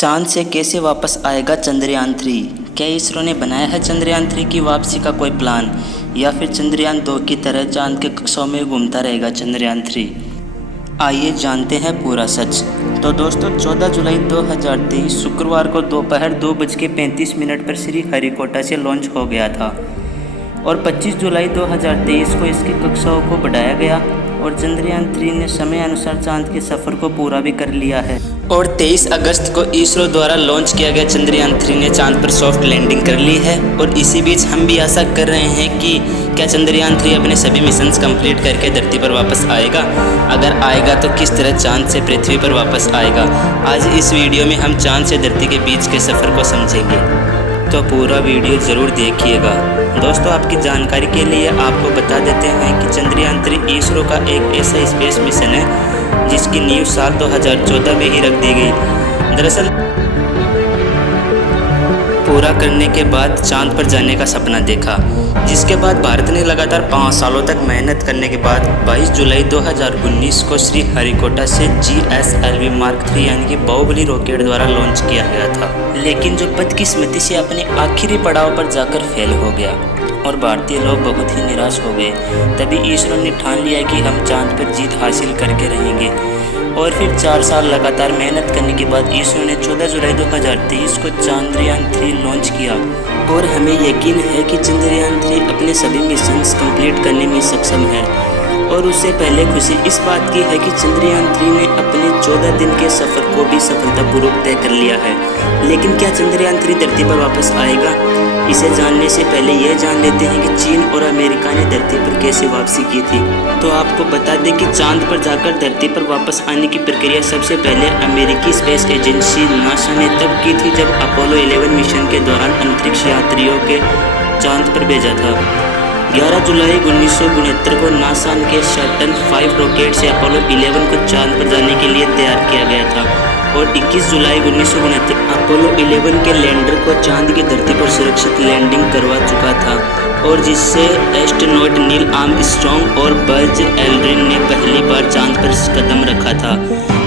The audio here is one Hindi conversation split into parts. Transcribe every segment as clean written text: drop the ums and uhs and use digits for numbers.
चांद से कैसे वापस आएगा चंद्रयान-3? क्या इसरो ने बनाया है चंद्रयान-3 की वापसी का कोई प्लान, या फिर चंद्रयान-2 की तरह चांद के कक्षों में घूमता रहेगा चंद्रयान-3? आइए जानते हैं पूरा सच। तो दोस्तों 14 जुलाई 2023 शुक्रवार को दोपहर 2:35 पर श्रीहरिकोटा से लॉन्च हो गया था और 25 जुलाई 2023 को इसकी कक्षाओं को बढ़ाया गया और चंद्रयान-3 ने समय अनुसार चांद के सफ़र को पूरा भी कर लिया है। और 23 अगस्त को इसरो द्वारा लॉन्च किया गया चंद्रयान-3 ने चांद पर सॉफ्ट लैंडिंग कर ली है। और इसी बीच हम भी आशा कर रहे हैं कि क्या चंद्रयान-3 अपने सभी मिशंस कंप्लीट करके धरती पर वापस आएगा। अगर आएगा तो किस तरह चांद से पृथ्वी पर वापस आएगा। आज इस वीडियो में हम चांद से धरती के बीच के सफ़र को समझेंगे, तो पूरा वीडियो ज़रूर देखिएगा। दोस्तों आपकी जानकारी के लिए आपको बता देते हैं कि चंद्रयान-3 इसरो का एक ऐसा स्पेस मिशन है जिसकी नींव साल 2014 में ही रख दी गई। दरअसल पूरा करने के बाद चांद पर जाने का सपना देखा, जिसके बाद भारत ने लगातार 5 सालों तक मेहनत करने के बाद 22 जुलाई 2019 को श्रीहरिकोटा से GSLV मार्क 3 यानी कि बाहुबली रॉकेट द्वारा लॉन्च किया गया था। लेकिन जो बदकिस्मती से अपने आखिरी पड़ाव पर जाकर फेल हो गया और भारतीय लोग बहुत ही निराश हो गए। तभी इसरो ने ठान लिया कि हम चांद पर जीत हासिल करके रहेंगे। और फिर 4 साल लगातार मेहनत करने के बाद इसरो ने 14 जुलाई 2023 को चंद्रयान-3 लॉन्च किया और हमें यकीन है कि चंद्रयान-3 अपने सभी मिशंस कंप्लीट करने में सक्षम है। और उससे पहले खुशी इस बात की है कि चंद्रयान-3 ने अपने 14 दिन के सफ़र को भी सफलतापूर्वक तय कर लिया है। लेकिन क्या चंद्रयान-3 धरती पर वापस आएगा? इसे जानने से पहले यह जान लेते हैं कि चीन और अमेरिका ने धरती पर कैसे वापसी की थी। तो आपको बता दें कि चांद पर जाकर धरती पर वापस आने की प्रक्रिया सबसे पहले अमेरिकी स्पेस एजेंसी नासा ने तब की थी जब अपोलो 11 मिशन के दौरान अंतरिक्ष यात्रियों के चांद पर भेजा था। 11 जुलाई 1969 को नासा के सैटर्न 5 रॉकेट से अपोलो 11 को चांद पर जाने के लिए तैयार किया गया था और 21 जुलाई 1969 अपोलो 11 के लैंडर को चांद की धरती पर सुरक्षित लैंडिंग करवा चुका था और जिससे एस्ट्रोनॉट नील आर्मस्ट्रॉन्ग और बज एल्ड्रिन ने पहली बार चांद पर कदम रखा था।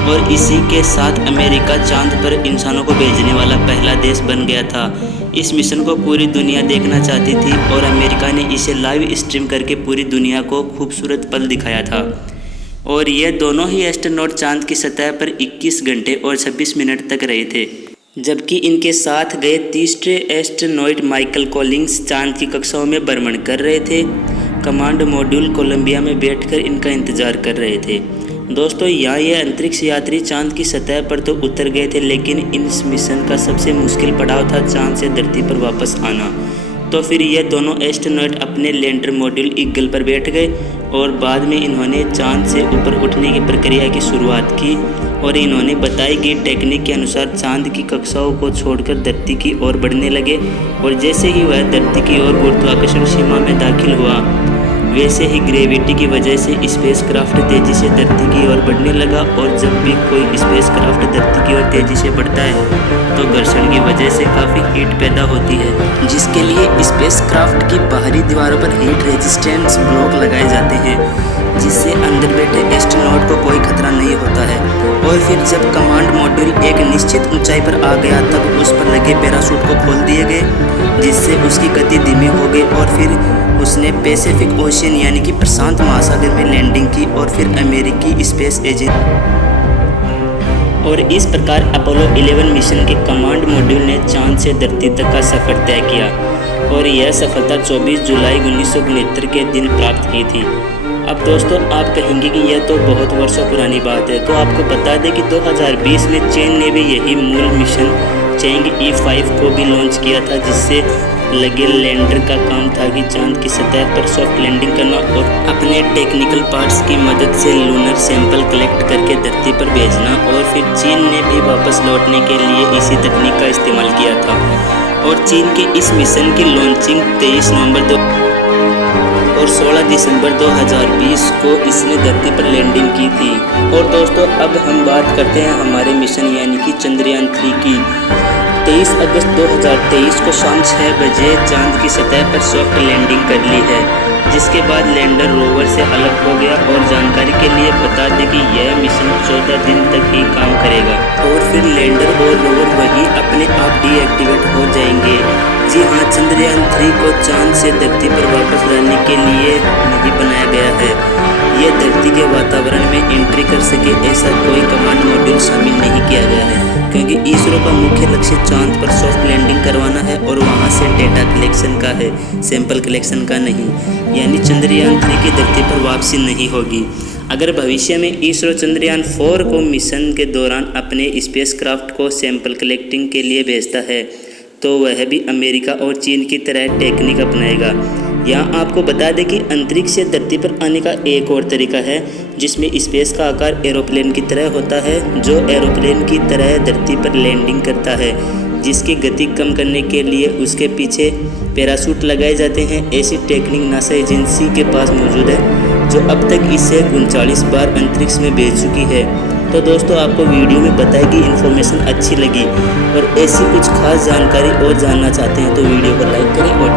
और इसी के साथ अमेरिका चांद पर इंसानों को भेजने वाला पहला देश बन गया था। इस मिशन को पूरी दुनिया देखना चाहती थी और अमेरिका ने इसे लाइव स्ट्रीम करके पूरी दुनिया को खूबसूरत पल दिखाया था। और ये दोनों ही एस्ट्रोनॉट चांद की सतह पर 21 घंटे और 26 मिनट तक रहे थे, जबकि इनके साथ गए तीसरे एस्ट्रोनॉट माइकल कॉलिंस चांद की कक्षाओं में भ्रमण कर रहे थे। कमांड मॉड्यूल कोलंबिया में बैठकर इनका इंतजार कर रहे थे। दोस्तों यहाँ ये अंतरिक्ष यात्री चांद की सतह पर तो उतर गए थे, लेकिन इस मिशन का सबसे मुश्किल पड़ाव था चांद से धरती पर वापस आना। तो फिर ये दोनों एस्ट्रोनॉट अपने लैंडर मॉड्यूल ईगल पर बैठ गए और बाद में इन्होंने चांद से ऊपर उठने की प्रक्रिया की शुरुआत की और इन्होंने बताई गई टेक्निक के अनुसार चांद की कक्षाओं को छोड़कर धरती की ओर बढ़ने लगे। और जैसे ही वह धरती की ओर गुरुत्वाकर्षण सीमा में दाखिल हुआ, वैसे ही ग्रेविटी की वजह से स्पेसक्राफ्ट तेज़ी से धरती की ओर बढ़ने लगा। और जब भी कोई स्पेसक्राफ्ट धरती की ओर तेज़ी से बढ़ता है तो घर्षण की वजह से काफ़ी हीट पैदा होती है, जिसके लिए स्पेसक्राफ्ट की बाहरी दीवारों पर हीट रेजिस्टेंस ब्लॉक लगाए जाते हैं, जिससे अंदर बैठे एस्ट्रोनॉट को कोई खतरा नहीं होता है। और फिर जब कमांड मॉड्यूल एक निश्चित ऊंचाई पर आ गया तब उस पर लगे पैराशूट को खोल दिए गए, जिससे उसकी गति धीमी हो गई और फिर उसने पैसिफिक ओशियन यानी कि प्रशांत महासागर में लैंडिंग की। और फिर अमेरिकी स्पेस एजेंसी और इस प्रकार अपोलो 11 मिशन के कमांड मॉड्यूल ने चांद से धरती तक का सफ़र तय किया और यह सफलता 24 जुलाई 1969 के दिन प्राप्त की थी। अब दोस्तों आप कहेंगे कि यह तो बहुत वर्षों पुरानी बात है, तो आपको बता दें कि 2020 में चीन ने भी यही मूल मिशन चैंग E5 को भी लॉन्च किया था, जिससे लगे लैंडर का काम था कि चांद की सतह पर सॉफ्ट लैंडिंग करना और अपने टेक्निकल पार्ट्स की मदद से लूनर सैंपल कलेक्ट करके धरती पर भेजना। और फिर चीन ने भी वापस लौटने के लिए इसी तकनीक का इस्तेमाल किया था। और चीन के इस मिशन की लॉन्चिंग 23 नवंबर और 16 दिसंबर 2020 को इसने धरती पर लैंडिंग की थी। और दोस्तों अब हम बात करते हैं हमारे मिशन यानी कि चंद्रयान-3 की। 23 अगस्त 2023 को शाम 6 बजे चांद की सतह पर सॉफ्ट लैंडिंग कर ली है जिसके बाद लैंडर रोवर से अलग हो गया। और जानकारी के लिए बता दें कि यह मिशन 14 दिन तक ही काम करेगा और फिर लैंडर और रोवर वही अपने आप डीएक्टिवेट हो जाएंगे। जी हाँ, चंद्रयान 3 को चांद से धरती पर वापस लाने के लिए नहीं बनाया गया है। यह धरती के वातावरण में एंट्री कर सके ऐसा कोई कमांड मॉड्यूल शामिल नहीं किया गया है, क्योंकि इसरो का मुख्य लक्ष्य चांद पर सॉफ्ट लैंडिंग करवाना है और वहां से डेटा कलेक्शन का है, सैंपल कलेक्शन का नहीं। यानी चंद्रयान 3 की धरती पर वापसी नहीं होगी। अगर भविष्य में इसरो चंद्रयान 4 को मिशन के दौरान अपने स्पेसक्राफ्ट को सैंपल कलेक्टिंग के लिए भेजता है तो वह भी अमेरिका और चीन की तरह टेक्निक अपनाएगा। यहाँ आपको बता दें कि अंतरिक्ष से धरती पर आने का एक और तरीका है जिसमें स्पेस का आकार एरोप्लेन की तरह होता है, जो एरोप्लेन की तरह धरती पर लैंडिंग करता है, जिसकी गति कम करने के लिए उसके पीछे पैराशूट लगाए जाते हैं। ऐसी टेक्निक नासा एजेंसी के पास मौजूद है, जो अब तक इसे 39 बार अंतरिक्ष में भेज चुकी है। तो दोस्तों, आपको वीडियो में बताई गई इन्फॉर्मेशन अच्छी लगी और ऐसी कुछ खास जानकारी और जानना चाहते हैं तो वीडियो को लाइक करें और